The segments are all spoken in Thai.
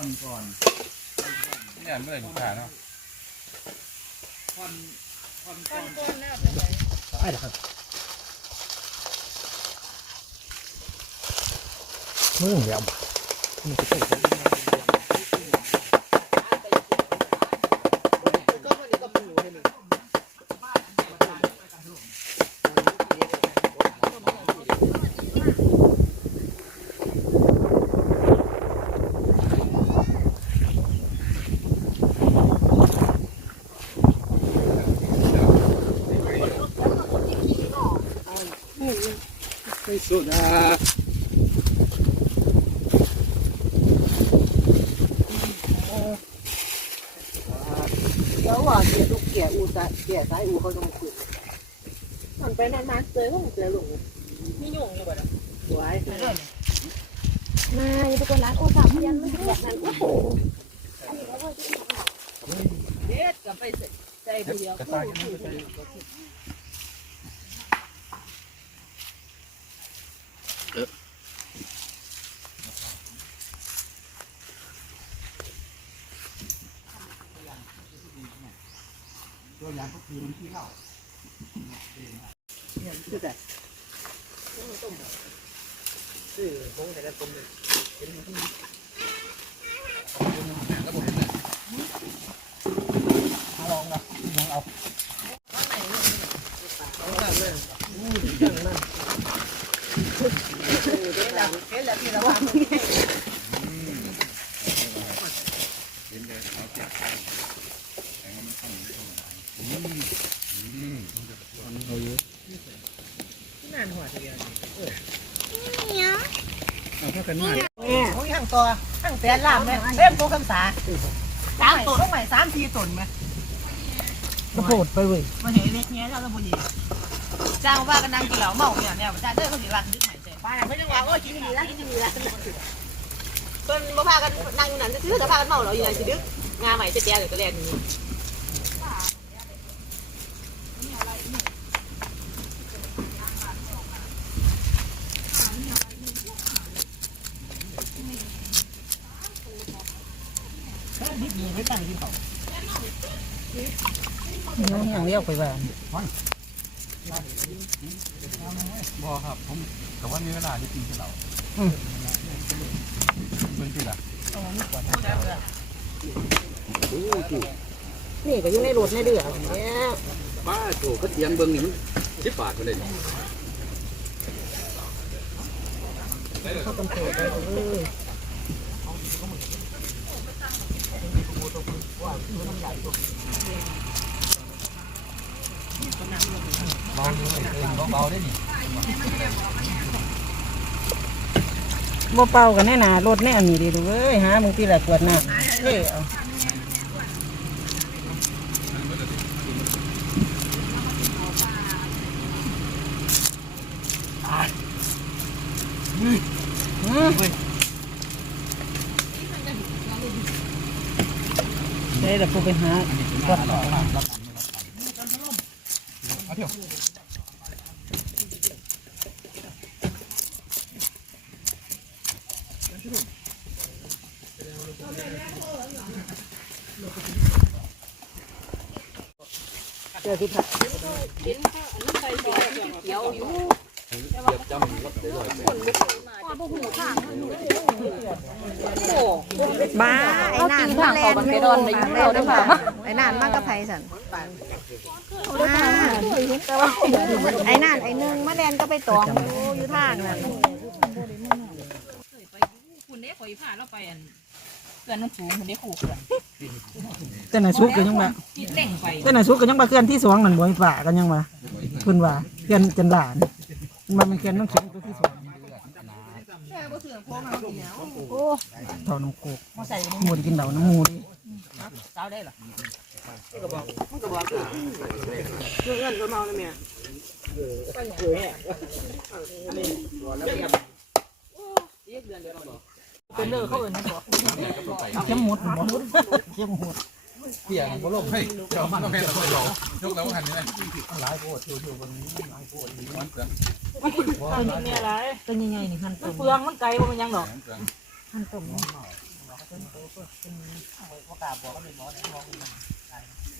ผ่อนก่อนเนี่ยเมื่อไหร่ลูกค้าเนาะผ่อนผ่อนก้ก่ออนนก้อนแล้วจะไปได้เหรอครับมึงเดี๋ยวมันจะเป็นไม่ สุดอะเดี๋ยวว่าเกียร์ลูกเกียร์อูตาเกียร์ซ้ายอูเขาต้องขึ้นมันไปนอนมาเจอพวกเจอหลงมียุ่งอยู่บ่ดสวยเรื่องมาอย่าไปกดร้านโอสามยันไม่ถึงแบบนั้นโอ้โหเด็ดกับไปใจผู้เดียวก ระต่ายยังไม่ใช่ตัวอย่างก็คือมันที่เล่าคือแต่คือคงแต่ละคนเป็นแล้วผมเนี่ยเด็ดแล้วเด็ดแล้วที่เราวาง เห็นเลยเอาเจ็บแข็งมันต้อง งานหัวทีเดียว เอาเท่า กันมาโอ้ยทั้งตัวทั้งแต่ลามแม่เต็มตัวคำสาสามตัวต้องใหม่สามสี่ตัวไหมก็โหดไปเว้ยมาเห็นเล็กเงี้ยแล้วเราผู้หญิงจ้างว่ากันนั่งกินเหล้าเมาอย่างเนี้ยจ้างเด้อเขาสิรักนึกหมายใจป้าไม่ต้องว่าโอ้ยกินดีแล้วกินดีแล้วเพิ่นมาพากันนั่งอยู่นั่นซื้อแต่พากันเมาเราอยู่นั่นสิดึกงาใหม่จะแจ้งเดี๋ยวก็แลกนี่น้ องยังเลี้ยวไปบ้านบอครับผมแต่ว่ามีเวลาที่กินที่เราเป็นที่ละนี่ก็อยู่ในรถในเรือเนี่ยป้าโถก็เตียงเบิ้งนี่มันสิบบาทคนเลยเขาต้องเปิดไปเลย เบาเองเบาได้นี่บ่เป่ากันแน่นารถแน่อันนี้ดีดูเว้ยหามึงตีละขวดน้ำเฮ้ยเอาได้แต่กูไปหาวัดเอาเที่ยวเจอที่พัก บ้าไอ้นานมาแลนด์ไม่โดนเลยยุ่งเราได้ป่ะไอ้นานมากกับไผสันอ่า ไอ้นานไอ้หนึงมาแลนก็ไปตองอยู่ทางนั่นคุณเด็กขอยพาเราไปอันเกินมันสูงคุณเด็กขู่เกินแต่ไหนสุกก็ยังมากินเต่งไปแต่ไหนสุกก็ยังมาเคลื่อนที่สองนั่นบ่ให้ป่ากันยังมาเพิ่นว่าเคลื่อนจันหลานมันมันเคลื่อนน้ำแข็งตัวที่สองเท่าน้ำโคกหมูไดกินเหล่าน้ำหมูดิ สาวได้หรอมันก็บอกคือเรื่องเงินก็เมาแล้วเมียเป็นเลิกเขาเอิญนะบอกเข้มหมดบ่เข้มหมดเปียกก็ลงให้เจ้ามันก็แม่เราเรายกแล้วหันนี่หลายโพดอยู่อยู่บนนี้หลายโพดอยู่มันเกินเป็นยังไงอะไรเป็นยังไงนี่หั่นต้มเปลืองมันไกลว่ามันยังหรอกเกินหั่นต้มโ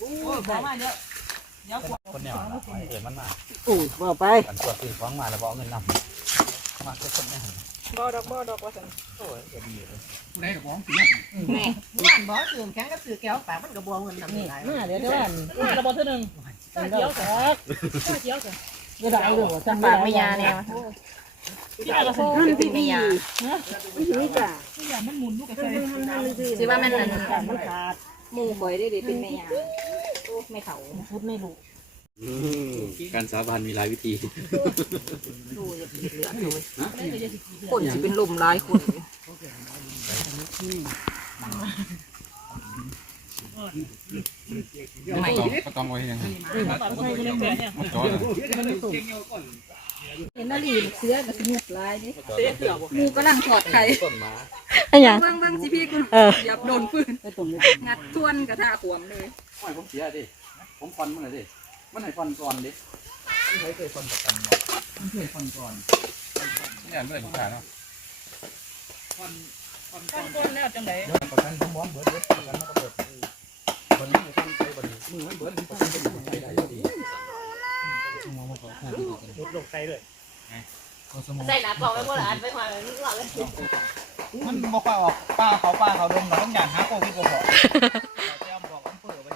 อ้ยขอมาเหนียวคนเนี่ยเกิดมันมาอู้บ่ไปอันตัวซื้อของมาแล้วบอกเงินนำมาทุกคนเนี่ยบ่ดอกบ่ดอกว่าซั่นโอ้ยก็ดีเลยได้กับของสิบ้านบ่ตื่นแข็งก็สื่อแก้วปากมันก็บ่เงินนำหลายมาเดี๋ยวเดี๋ยวนมาระบ่เทื่อนึงเดี๋ยวครับเดี๋ยวจ้ะจะได้หรือว่าจังปากไม่ยาแนวมันพี่ พี่ฮะพี่พี่จ้ะสิว่ามันนั่นมันขาดหมู่ข่อยได้ดิเป็นแม่ยาไม่เขาพูดไม่รู้การสาบานมีหลายวิธีคนสิเป็นลมหลายคนไม่ต้องก็ต้องไว้ยังไงจอด เห็นนาลีเสือกับสนุกหลายนี่หมู่กำลังถอดไข่ต้นหมาอันยังเบิ่งเบิ่งสิพี่กูเอออย่าโดนปืนไปตรงนี้งัดทวนกระทาขวมเลยไม่ผมเสียดิ ผมฟันมันเลยดิ มันให้ฟันก่อนดิไม่เคยคนประกันมันเคยฟันก่อนเนี่ยเรื่องขาเนาะกันคนแล้วจังได๋ประกันทั้งม้อนเบิดเลยประกันมันก็เบิดคนนี้มันฟันไปบ่ดีมือมันเบิดมันฟันไป บ่ได้บ่ดีใส่หน้ากล่องไว้บ่ล่ะอันไปหอยนี่ว่าเลยมันบอกว่าออกป้าเขาป้าเขาดมเราต้องอย่างหาโควิดบ่พอแจ้งบอกอำเภอไว้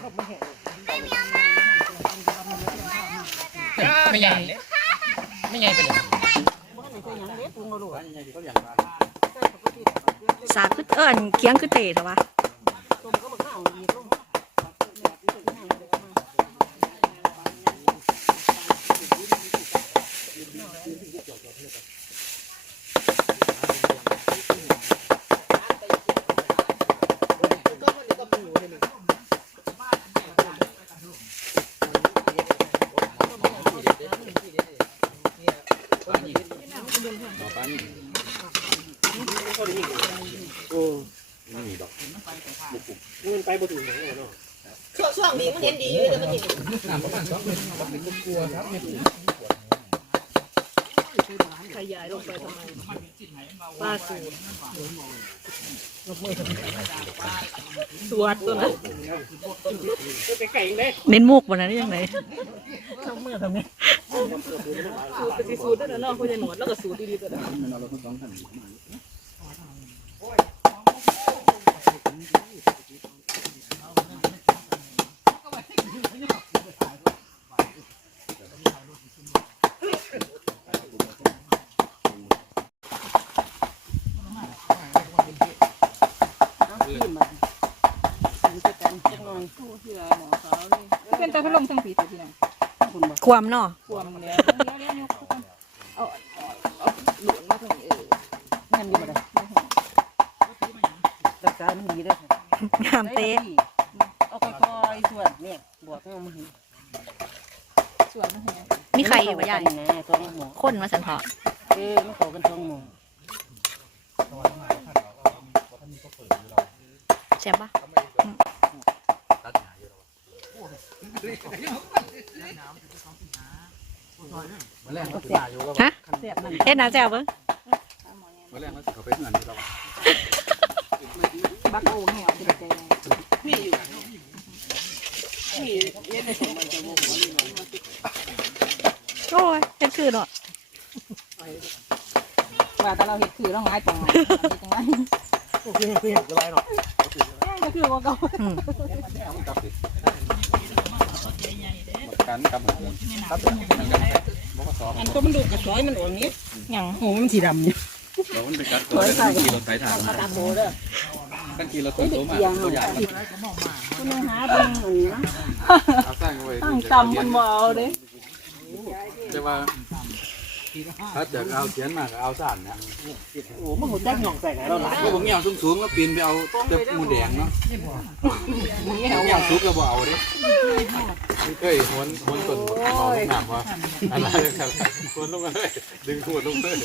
ไม่ใหญ่เลยไม่ใหญ่ไปเลยฟันยังไงที่เขาอย่างนั้นสาคือเอิ้นเคียงคือเตะเถอะวะ ต่อไปนี่โอ้ไม่มีดอก ช่วงช่วงนี้มันเห็นดีอยู่แต่มันนี่น้ำประมาณสองเมตรต้องเป็นกลัวครับเนี่ ยขยายลงไปทำไมป้าสูตรสวดตัวนั้นไปไก่เล็กเน้นมุกบ่นั้นยังไงเมื่อทำไมสูตรปสิสูตรนั่นน่ะเนาะเขาจะหนวดแล้วก็สูตรดีๆตัวนั้ นมันเอาเราทั้งสองท่านมาเป็นตาพัดลมทั้งปีตัวพี่น้องความเนาะควมแล้วเดี๋ยวเดี๋ยวยกกันเอาเอาเอาหลวงมาทางนี้เออนั่นดีบ่ได้รักษามันดีเด้องามเตะเอาค่อยๆส่วนเนี่ยบวกเอามาให้ส่วนมันเห็นมีใครอยู่บ่ยายนะท้องหมอคนมาสันเถาะเอ้มันเข้ากันท้องหมอใช่ปะ ตัดหญ้าอยู่แล้ว มาแรกมันสิมาอยู่แล้วฮะเฮ็ดหน้าแจ่วเบิ่งมาแรกมันสิเขาไปเงินอยู่แล้วบักโอ้แหวจะใจพี่อยู่พี่เย็นในสมัยจะโมโหโอ้ยเฮ็ดคือเนาะว่าแต่เราเห็ดคือเราง่ายจังจังไรโอเคคือเห็นสบายเนาะก็คือว่าเขาอืม กลับสิการกลับเหมือนกันกลับเหมือนกันบอกว่าสอบอันตัวมันดูกระชอยมันอ่อนนี้หยังโอ้มันสีดำนี่เดี๋ยวมันไปกัดตัวแล้วขี่รถไปทางกันขี่รถตัวมาตัวใหญ่มันคุณหาเป็นอันนี้นะเอาสร้างไว้ตั้งกำมันบ่เอาเด้แต่ว่า ถ้าจะเอาเขียนมาก็เอาสั่นนะโอ้มันหัวแจ๊กหน่องใส่ไหนเราหลายพวกผมเงี้ยสูงสูงแล้วปีนไปเอาแต่มูแดงเนาะเงี้ยซุกแล้วบ่เอาเด้เคยหวนหวนต้นมองหนามว่าอะไรกันหวนลงมาเลยดึงขวดลงเลย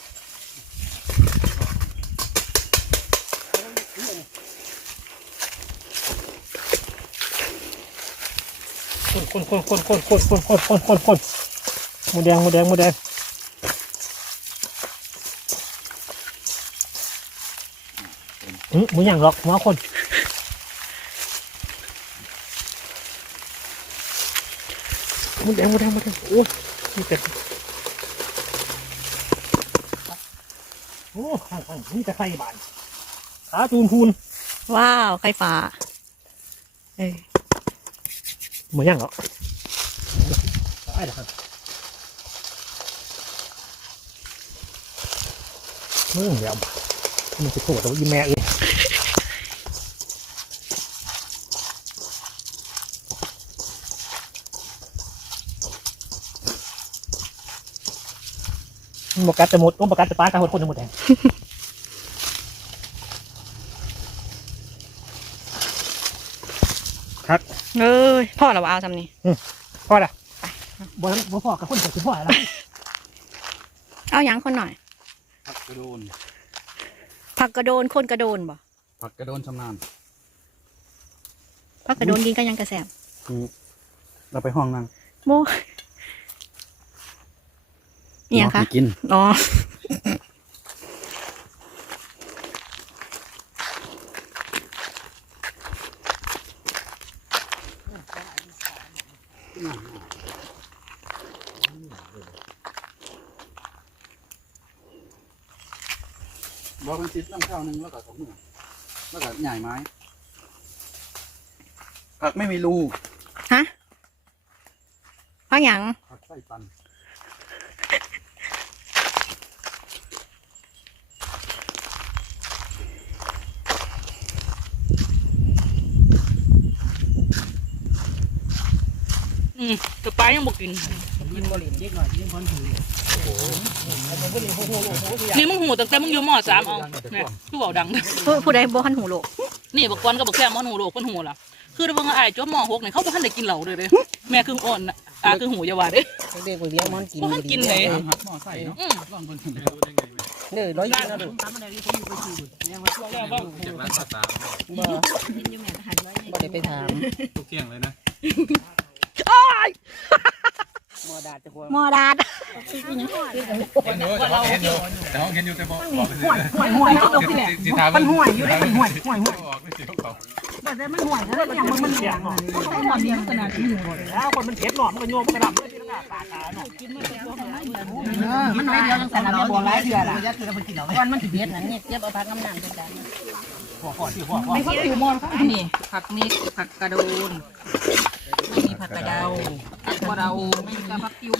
เคนคนคนคนคนคนคนคนคนคนคนหมูแดงหมูแดงหมูแดงอืมหมูย่างหรอกหมูคนหมูแดงหมูแดงหมูแดงโอ้ยมีแต่โอ้ข้างๆมีแต่ไข่บานขาจูนพูนว้าวไข่ฟ้าเอ้ ยหมูย่างเหรอไอ้เด้อครับเมื่อเดี๋ยวมันจะโผล่แต่ว่าอีแม่เอ้ยมันบอกกัดแต่หมดต้องบอกกัดแต่ปลาตาหดคนทั้งหมดแดงครับ เอ้ยพ่อเราเอาทำนี่พอละบ่นั้นบ่พอกับคนเกิดสิพ่อแล้วเอาหยังคนหน่อยผักกระโดนผักกระโดนคนกระโดนบ่ผักกระโดนชำนาญผักกระโดนกินก็ยังกระแสบเราไปห้องนั่งโมเอียงคะกินอ๋อ บอกมันติ ดน้ำข้าวหนึงแล้วก็สองมือแล้วก็ใหญ่ไม้ ผักไม่มีรูฮะผักหยังผักไส้ตันอืมแต่ปลายังบ่กิน ยิงบ่เหลี่ยมเด็กหน่อยยิงคนถือนี่มึงหูตั้งแต่มึงอยู่มสามเอาเนี่ยคือเบาดัง ผู้ผู้ใดบ่ทันหูโลกนี่บักกวนกับบักแซมมันหูโลกคนหูล่ะ คือถ้าเบิ่งอ้ายจบมหกเนี่ยเขาบ่ทันได้กินเหล้าเลยเด้แม่คืออ่อนน่ะอาคือหูอย่าว่าเด้เด็กๆเลี้ยงมันกินบ่ทันกินเลยผักหม้อไส้เนาะอืมลองเบิ่งดูเด้อร้อยยี่สิบนะดูจากร้านภาษาบ่บ่ได้ไปถามทุกเที่ยงเลยนะห มอดาจะหัวหมอดาดเห็นอยู่แต่ว่าเห็นอยู่แต่ว่าเห็นอยู่แต่บอกบอกไปห่วยห่วยห่วยเอาที่แหละสิถามมันห่วยอยู่ได้มันห่วยห่วยห่วยบอกไม่เสียเขาแต่มันห่วยแล้วอย่างมันมันเลี้ยงอะมันมันเลี้ยงขนาดนี้อยู่หมดแล้วคนมันเผ็ดหนอมันก็โยมกระดับเลยที่ละปลาตาเนาะมันน้อยเดียวจังซั่นน่ะบ่หลายเทื่อล่ะวันมันสิเบ็ดน่ะเนี่ยเก็บเอาผักน้ำน้ำจังซั่นพ่อพ่อที่พ่อพ่อไม่ใช่อยู่มอนนี่ผักนิกผักกระโดนไม่มี ผักกระเดาผักกระเดาไม่มีผักติ้ว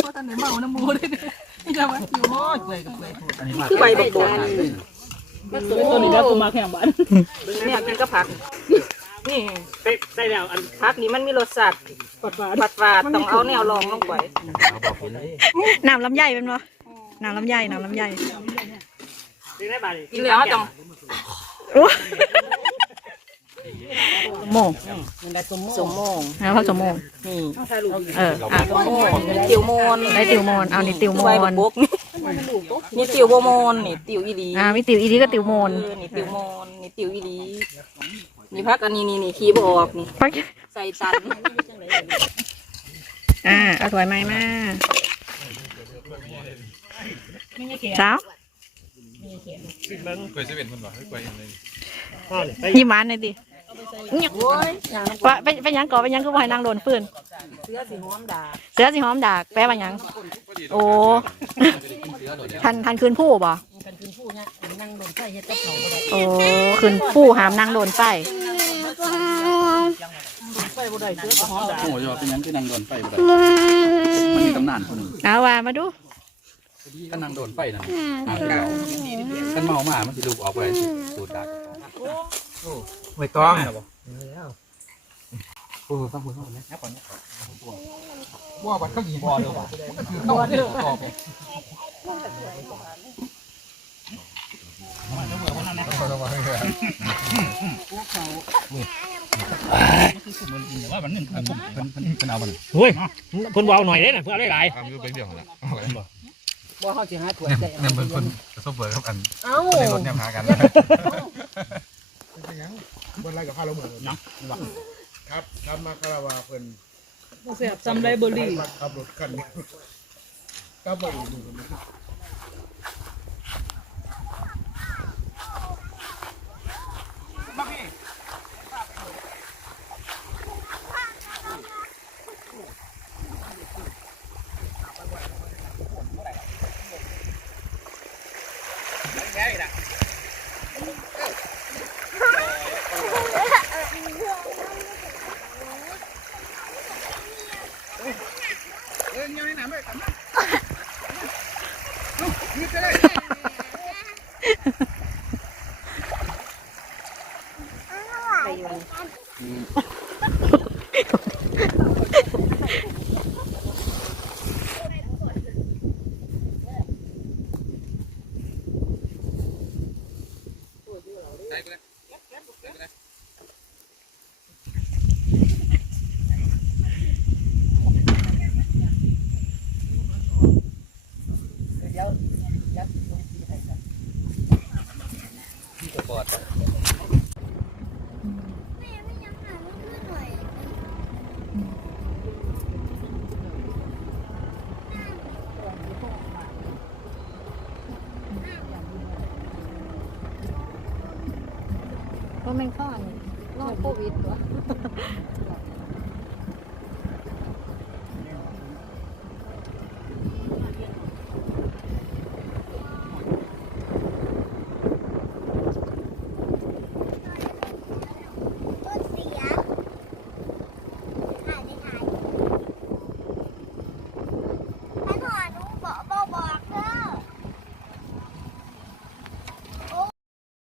พราะตอนไหนเมาน้ำมูเลยไม่จะผักติ้วคือใบบักบกตัวนี้แล้วกูมาแข่งบ้านเนี่ยมันก็ผักนี่ได้ได้แล้วอันผักนี่มันมีรสชาติฝาดฝาดต้องเอาแนวรองลงไปน้ำลำไยเป็นบ่น้ำลำไยน้ำลำไยได้ได้บาทกินแล้วจัง โอ้โมงสมโมงแล้วพักสมโมงนี่เอออะติวโมนได้ติวโมนเอานี่ติวโมใบนบักบกนี่ติวโบโมนนี่ติวอีดีอ่ามีติวอีดีก็ติวโมนเออนี่ติวโมนนี่ติวอีดีนี่พักอันนี้นี่นี่ขี้บออกนี่พักใส่ตันอ่าเอาถ้วยไม้มาสาวกล้วยเซเว่นคนบอกให้กล้วยยั งไงพ่อนี่ไปยิ้มหวานหน่อยดิว่าเป็นเป็นหยังก่อเป็นหยังคือบ่ให้นางโดนฟืนเสื้อสีหอมด่าเสือสิหอมดากแปลว่าหยัง โอ้ทันทันคืนผู้บ่โอ้คืนผู้หามนางโดนไฟโอ้ยว่าเป็นยังคือนางโดนไฟบ่ได้มันมีตำนานคนหนึ่งเอาว่ามาดู ถ้านางโดนไฟนะอ่างเก่าท่านเมามามันสิลูกออกไปสูดดัก หวยตองนะบ่แล้วโอ้ฟังคุยเขาเนี่ยนับก่อนนับก่อนบัวบัดเขายิงบัวเด้อบัดมันก็ถือเข้าเด้อต่อไปเฮ้ยเพิ่นเบาหน่อยเด้น่ะเพื่อได้หลายมันเป็นเรื่องของละบ่เฮาสิหาถ้วยได้นั่นเพิ่นเพิ่นประสบเบิดครับอันเอ้าในรถเนี่ยหากัน วันไรกับพาเราเหมือนเนาะครับครับมาคาราวาเพิ่นเสียบจำได้บรีขับรถคันนี้ก็ไปดูก็ แม่งก้อนนอนโควิดตัว